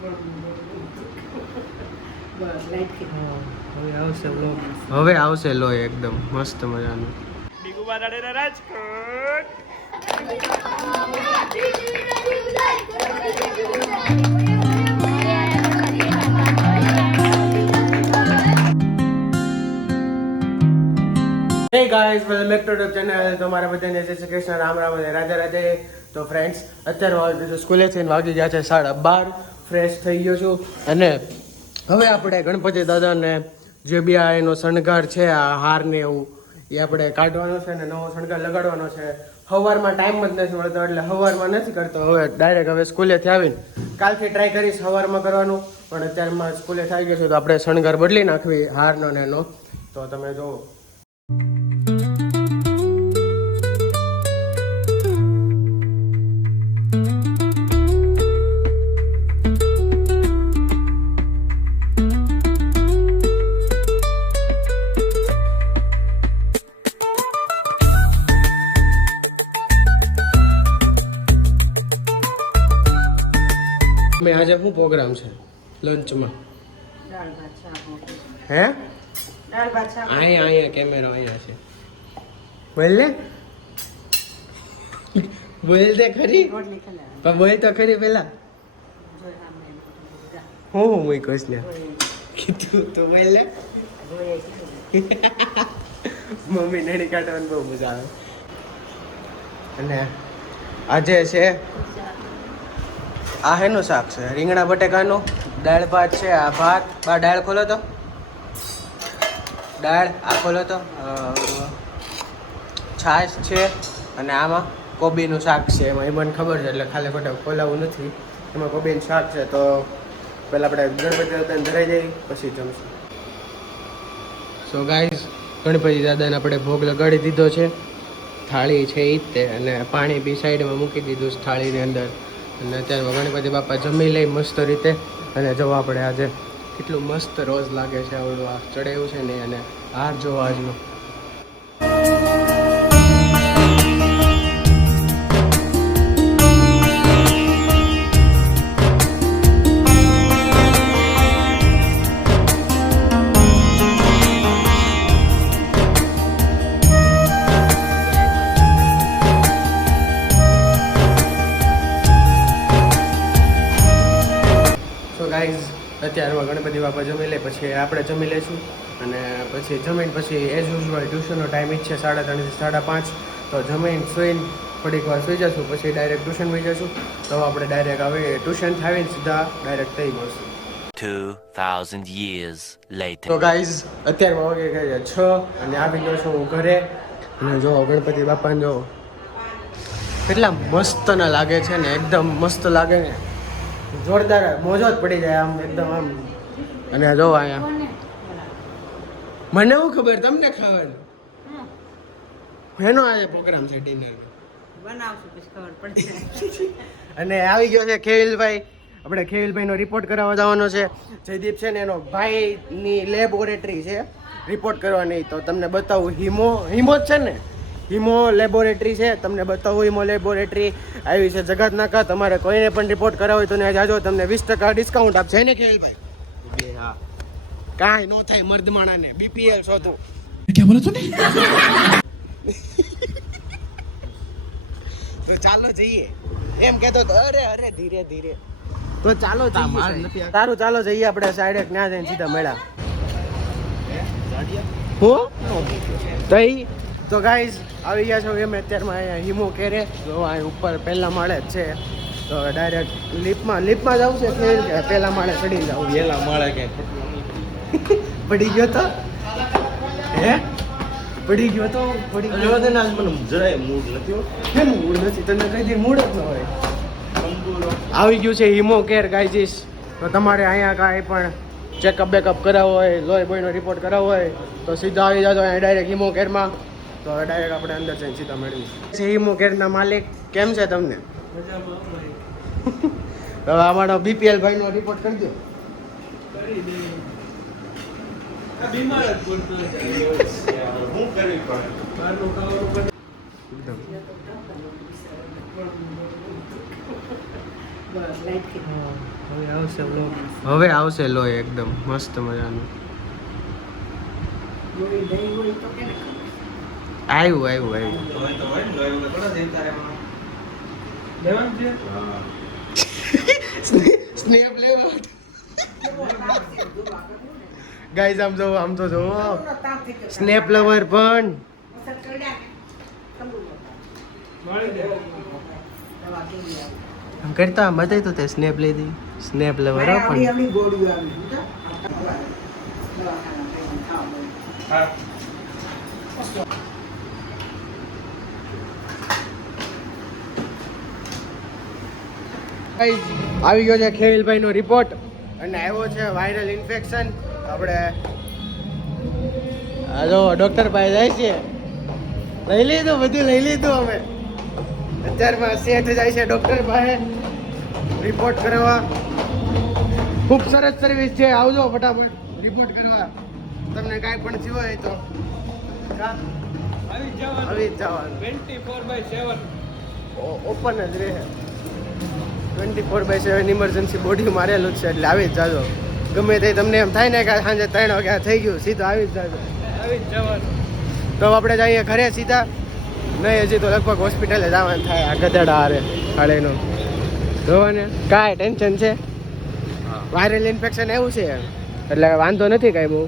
હવે આવશે લોહી એકદમ મસ્ત મજાનું. Rajkot Hey guys, welcome back to the channel. તમારા બધાને જય શ્રી કૃષ્ણ, રામ રામ અને રાધે રાધે. તો ફ્રેન્ડ્સ, અત્યારે સ્કૂલેથી વાગી ગયા છે 12:30. ફ્રેશ થઈ ગયો છું અને હવે આપણે ગણપતિ દાદાને જે બી આ એનો શણગાર છે, આ હાર ને એવું, એ આપણે કાઢવાનો છે ને નવો શણગાર લગાડવાનો છે. સવારમાં ટાઈમ જ નથી મળતો એટલે સવારમાં નથી કરતો. હવે ડાયરેક્ટ હવે સ્કૂલેથી આવીને કાલથી ટ્રાય કરીશ સવારમાં કરવાનું, પણ અત્યારમાં સ્કૂલે થઈ ગયો છે તો આપણે શણગાર બદલી નાખવી હારનો ને એનો. તો તમે જોવો. આજે શું પ્રોગ્રામ છે લંચમાં? હે અહીંયા કેમેરો અહીંયા છે. બોલ ને, બોલ તે ખરી, પણ બોલ તો ખરી પેલા. હું મૂકીશ ને કીધું તો બોલ ને. મમ્મી નડી કાઢવાની બહુ મજા આવે. અને આજે છે આ હેનું શાક છે, રીંગણા બટેકાનું. દાળ ભાત છે, આ ભાત. બા દાળ ખોલો તો, દાળ આ ખોલો તો. છાશ છે અને આમાં કોબીનું શાક છે. એમાં એ મને ખબર છે એટલે ખાલી ખોટા ખોલાવું નથી. એમાં કોબીનું શાક છે. તો પહેલાં આપણે ગણપતિ દાદાને ધરાઈ દઈએ પછી જમશું. સો ગાઈઝ, ગણપતિ દાદાને આપણે ભોગ લગાડી દીધો છે. થાળી છે એ જ તે, અને પાણી બી સાઈડમાં મૂકી દીધું છે થાળીની અંદર. અને અત્યારે ગણપતિ બાપા જમી લઈ મસ્ત રીતે. અને જો આપણે આજે કેટલું મસ્ત રોજ લાગે છે આવડું આ ચડાવ્યું છે ને. અને હાર જો આજનો. અત્યારમાં ગણપતિ બાપા જમી લે પછી આપણે જમી લઈશું. અને પછી જમીન પછી એઝ યુઝ્યુઅલ ટ્યુશનનો ટાઈમ જ છે 3:30 થી 5:30. તો જમીન સુઈને થોડીક વાર સુઈ જશું, પછી ડાયરેક્ટ ટ્યુશન વહી જશું. તો આપણે ડાયરેક્ટ હવે ટ્યુશનથી આવીને સીધા ડાયરેક્ટ થઈ મળશું 2000 years later. તો ગાઈઝ, અત્યારમાં વાગે ગયા 6 અને આવી ગયો છું હું ઘરે. અને જો ગણપતિ બાપાને જો કેટલા મસ્ત ના લાગે છે ને, એકદમ મસ્ત લાગે ને, જોરદાર મોજો જ પડી જાય આમ એકદમ આમ. અને જો અહીંયા મને શું ખબર, તમને ખબર એનો આજે પ્રોગ્રામ છે ડિનર બનાવશું પછી ખબર પડશે. અને આવી ગયો છે ખેવિલભાઈ. આપણે ખેવિલભાઈનો રિપોર્ટ કરાવવા જવાનો છે. જયદીપ છે ને એનો ભાઈની લેબોરેટરી છે રિપોર્ટ કરવાની. તો તમને બતાવું. હિમો જ છે ને, હિમો લેબોરેટરી છે. તમને બતાવું હિમો લેબોરેટરી આવી છે જગત નાકા. તમારે કોઈને પણ રિપોર્ટ કરાવો હોય તો ત્યાં જાજો, તમને 20% ડિસ્કાઉન્ટ આપશે ને ખેલભાઈ? હા, કાંઈ ન થાય મર્દમાણાને. બીપીએલ શોધો. ક્યાં બોલો તું? તો ચાલો જઈએ એમ કહેતો તો. અરે ધીરે ધીરે. તો ચાલો જઈએ. સારું ચાલો જઈએ આપણે સાઈડે. ત્યાં જઈને સીધા મળ્યા. હું તો ગાઈઝ આવી ગયા છો એમ અત્યારમાં અહીંયા હિમો કેરે. તો અહીં ઉપર પહેલા માળે જ છે. તો ડાયરેક્ટ લિફ્ટમાં જવું છે કે પહેલા માળે ચડી જવું? પહેલા માળે કે પડી ગયો તો પડી ગયો તો પડી ગયો તો ના. મને જરાય મૂડ નથી. કેમ મૂડ નથી? તને કઈ દી મૂડ જ ન હોય. આવી ગયું છે હિમો કેર ગાઈઝીસ. તો તમારે અહીંયા કાંઈ પણ ચેકઅપ બેકઅપ કરાવવો હોય, લોહી બોયનો રિપોર્ટ કરાવવો હોય તો સીધા આવી જાજો અહીંયા ડાયરેક્ટ હિમો કેરમાં. તો હવે ડાયરેક્ટ આપણે અંદર જઈને સીધા મેળવી. હિમો કેરના માલિક કેમ છે તમને? તો અમારો બીપીએલ ભાઈનો રિપોર્ટ કરી દો. બીમાર જ બોલતો છે. હું કરવી પડે બહારનું ખાવાનું બસ લાઈટ હવે આવશે લોહી એકદમ મસ્ત મજાનું. આવ્યું. સ્નેપ લેવા ગાઈઝ આમ તો જો સ્નેપ લવર પણ આમ કરતા બતાય તો તે સ્નેપ લીધી સ્નેપ લવર પણ આવી ગયો છે ખેવિલભાઈ નો રિપોર્ટ અને આવ્યો છે વાયરલ ઇન્ફેક્શન. આપણે હાલો ડોક્ટર પાસે જાય છે. લઈ લીધું બધું લઈ લીધું અમે અત્યારમાં શેઠ જાય છે ડોક્ટર પાસે રિપોર્ટ કરવા. ખૂબ સરસ સર્વિસ છે, આવજો ફટાફટ રિપોર્ટ કરવા. તમને કાંઈ પણ થયું હોય તો આવી જવાનું 24/7 ઓપન જ રહે. 24/7 ઇમરજન્સી બોડી મારેલું જ છે એટલે આવી જ જાજો. ગમે તે તમને એમ થાય ને કે સાંજે 3 વાગ્યા થઈ ગયું સીધું આવી જ જાજો. આવી જ જવાનું. તો આપણે જઈએ ઘરે સીધા. નહીં હજી તો લગભગ હોસ્પિટલે જવાનું થાય. આ ગધેડા હારે ખાડીનું જોવાને કાંઈ ટેન્શન છે. વાયરલ ઇન્ફેક્શન એવું છે એટલે વાંધો નથી કાંઈ બહુ.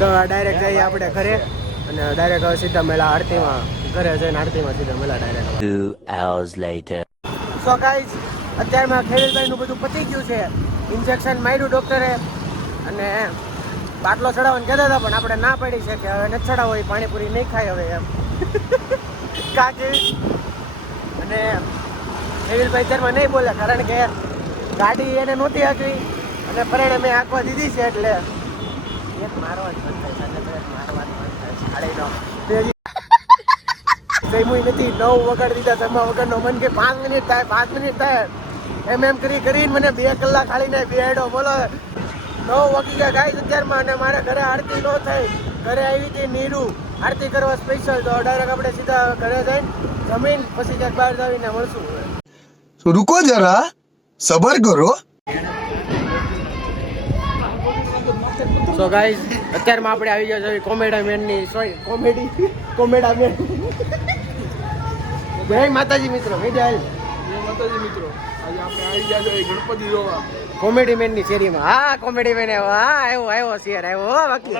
તો ડાયરેક્ટ જઈએ આપણે ઘરે અને ડાયરેક્ટ સીધા મેળા આરતીમાં ઘરે જઈને આરતીમાં સીધા મેળા direct. 2 hours later. So guys અત્યારમાં ખેવિલભાઈનું બધું પતી ગયું છે. ઇન્જેક્શન માર્યું ડૉક્ટરે અને બાટલો ચડાવવાનું કહેતા હતા પણ આપણે ના પાડી છે કે હવે નથી ચડાવો, એ પાણીપુરી નહીં ખાય હવે એમ કા કેવી. અને ખેવિલભાઈ અત્યારમાં નહીં બોલે કારણ કે ગાડી એને નહોતી હાંકવી અને પરાણે મેં હાંકવા દીધી છે એટલે એક મારવા જ મન થાય છે. મારવા જ મન થાય છે ગાડીનો. જમ્યું નથી 9 વગાડી દીધા. જમવા વગરનો મન કે 5 મિનિટ થાય 5 મિનિટ થાય એમ કરીને મને 2 કલાક ખાલીને બેડો બોલો. 9 વાગી ગયા ગાઈસ અત્યારમાં અને મારે ઘરે આરતી ન થઈ. ઘરે આવી હતી નીરુ આરતી કરવા સ્પેશિયલ. તો ડાયરેક્ટ આપણે સીધા ઘરે જઈને જમીન પછી ક્યાંક બહાર જઈને મળશું. रुको जरा सबर करो. સો ગાઈસ અત્યારમાં આપણે આવી ગયા છે કોમેડા મેનની કોમેડા મેન જય માતાજી મિત્રો. આજે આપણે આવી ગયા છે ગણપતિ જોવા. કોમેડી મેન ની શેરીમાં. હા કોમેડી મેન આવ્યો શેર આવ્યો બાકી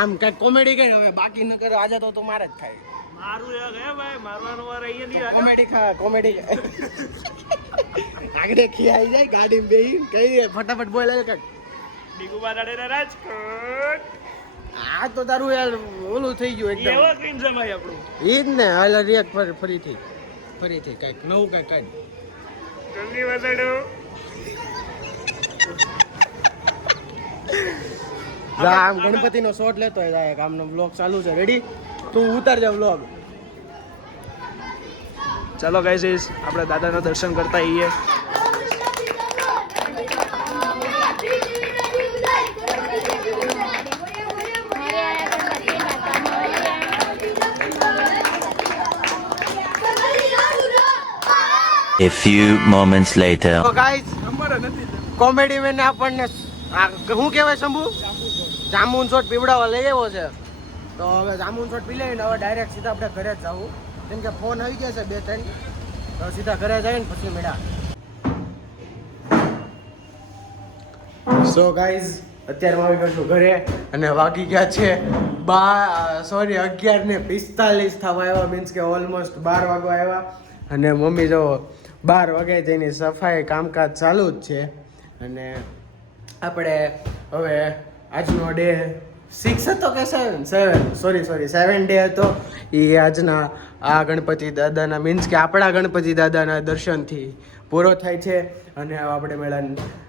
આમ કઈ કોમેડી કઈ હવે બાકી ન કરો. આજે તો તું મારે જ ખાય મારું એક હે ભાઈ મારવાનો વાર અહીંયા કોમેડી આગળ ખીયાઈ જાય ગાડી બેહી કઈ ફટાફટ બોલે કઈ ડીગુબા દાડેના રાજકોટ આ તો તારું યાર ઓલું થઈ ગયું એકદમ. એવો ક્રીમ છે ભાઈ આપણું ઈ જ ને હાલ રિએક્ટ ફરીથી કઈક નવું કઈક કાઢ જલ્દી વસાડો. આમ ગણપતિનો શોટ લેતો હોય આમનો બ્લોગ ચાલુ છે. રેડી તું ઉતાર જા બ્લોગ. ચાલો ગાઈસ આપણે દાદાના દર્શન કરતા આવીએ. A few moments later. તો ગાઈસ કોમેડી મેન આપણને શું કહેવાય શંભુ જામુન શોટ પીવડાવવા લઈ આવ્યો છે. તો હવે જામુન શોટ પી લઈને હવે ડાયરેક્ટ સીધા આપણે ઘરે જ જવું કેમ કે ફોન આવી ગયા છે 2-3. તો સીધા ઘરે જઈને પછી મેળા. સો ગાઈઝ અત્યારમાં આવી ગયો છું ઘરે અને વાગી ગયા છે 11:45 થવા આવ્યા. મીન્સ કે ઓલમોસ્ટ 12 વાગવા આવ્યા અને મમ્મી જો 12 વાગે તેની સફાઈ કામકાજ ચાલુ જ છે. અને આપણે હવે આજનો ડે 6 હતો કે 7 ડે હતો. એ આજના આ ગણપતિ દાદાના મીન્સ કે આપણા ગણપતિ દાદાના દર્શનથી પૂરો થાય છે. અને આપણે મેળા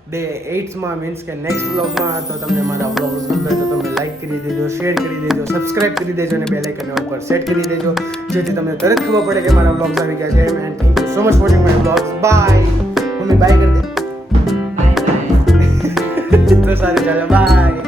ડે 8માં મીન્સ કે નેક્સ્ટ વ્લોગમાં. તો તમને મારા વ્લોગ ગમે તો તમે લાઈક કરી દેજો, શેર કરી દેજો, સબસ્ક્રાઈબ કરી દેજો અને બેલ આઇકન ઉપર સેટ કરી દેજો જેથી તમને તરત ખબર પડે કે મારા વ્લોગ્સ આવી ગયા છે. And thank you so much for watching my vlogs. Bye. મમ્મી બાય કરી દે. તો સારું ચાલો બાય.